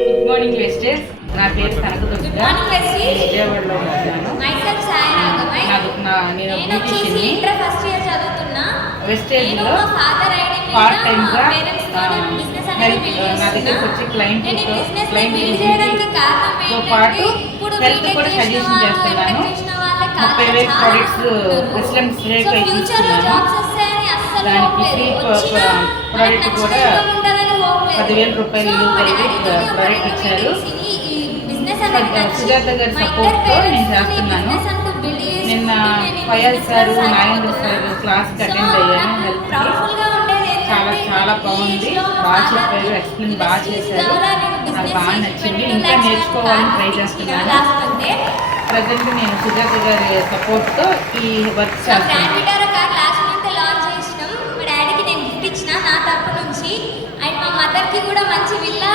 Good morning wastage నా పేరు వెస్టీ విజయవాడలో నేను ఇంటర్ ఫస్ట్ ఇయర్ చదువుతున్నా. పార్ట్ నా దగ్గరికి వచ్చి క్లయింట్ పాటు హెల్త్ కూడా సజెషన్ చేస్తున్నాను ముప్పై వేలు రేట్ దానికి hope లేదు. free ప- వచ్చినా ప- మనకి product నచ్చిన కూడా. పదివేల రూపాయలు రెండు ఇచ్చారు. సుజాత గారి మా support ఇద్దరు తో నేను చేస్తున్నాను. నిన్న Fayaz business sir Nagendra. Sir క్లాస్కి అటెండ్ అయ్యాను చాలా చాలా బాగుంది బాగా చెప్పారు ఎక్స్ప్లెయిన్ బాగా చేశారు నాకు బాగా నచ్చింది 22 ఇంకా నేర్చుకోవాలని ట్రై చేస్తున్నాను. ప్రజెంట్ నేను సుజాత గారి సపోర్ట్తో ఈ వర్క్ చేస్తున్నాను మదర్కి కూడా మంచి విల్లా.